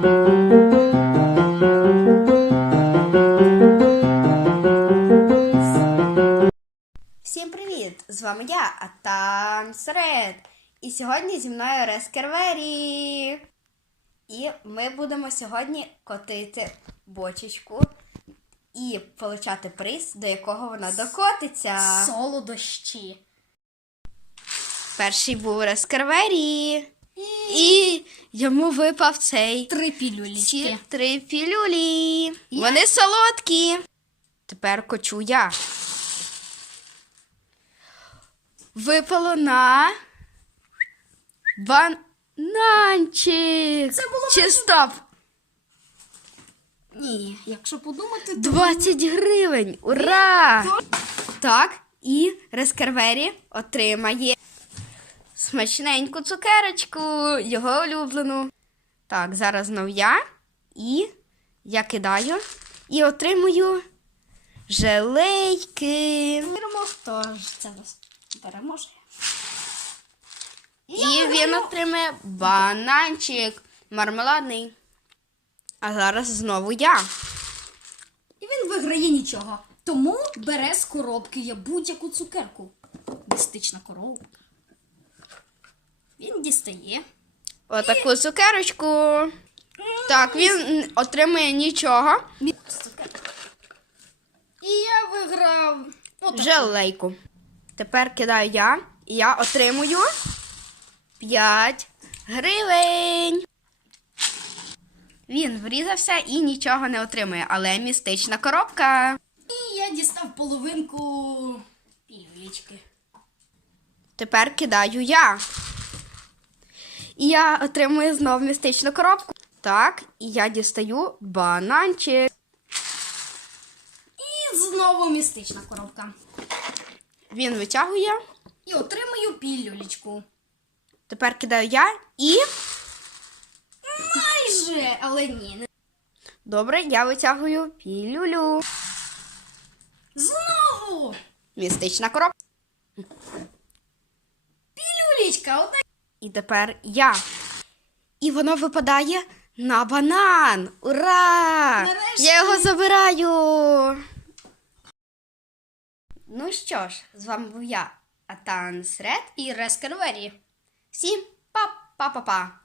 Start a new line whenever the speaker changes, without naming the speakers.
Всім привіт! З вами я, Атан Серед. І сьогодні зі мною Рескервері. І ми будемо сьогодні котити бочечку і получати приз, до якого вона докотиться.
Солодощі.
Перший був Рескервері. І йому випав цей
Три
ці три пілюлі. Вони солодкі. Тепер кочу я. Випало на бананчик.
Це було
Чи стоп?
Ні, якщо подумати, то
20 гривень. Ура! Так, і Рескервері отримає смачненьку цукерочку, його улюблену. Так, зараз знов я. І я кидаю і отримую желейки.
хто ж це нас переможе.
І він отримає бананчик мармеладний. А зараз знову я.
І він виграє нічого. Тому бере з коробки я будь-яку цукерку. Містична коробка. Він дістає.
Отаку цукерочку. Так, він отримує нічого.
І я виграв. Так.
Желейку. Тепер кидаю я, і я отримую 5 гривень. Він врізався і нічого не отримує, але містична коробка.
І я дістав половинку пілюлічки.
Тепер кидаю я. І я отримую знов містичну коробку. Так, і я дістаю бананчик.
І знову містична коробка.
Він витягує.
І отримую пілюлічку.
Тепер кидаю я і.
Майже, але ні.
Добре, я витягую пілюлю.
Знову!
Містична коробка.
Пілюлічка, одна.
І тепер я. І воно випадає на банан. Ура!
Нарешті!
Я його забираю. Ну що ж, з вами був я, Атан Сред.
І Рескервері.
Всім па-па-па-па.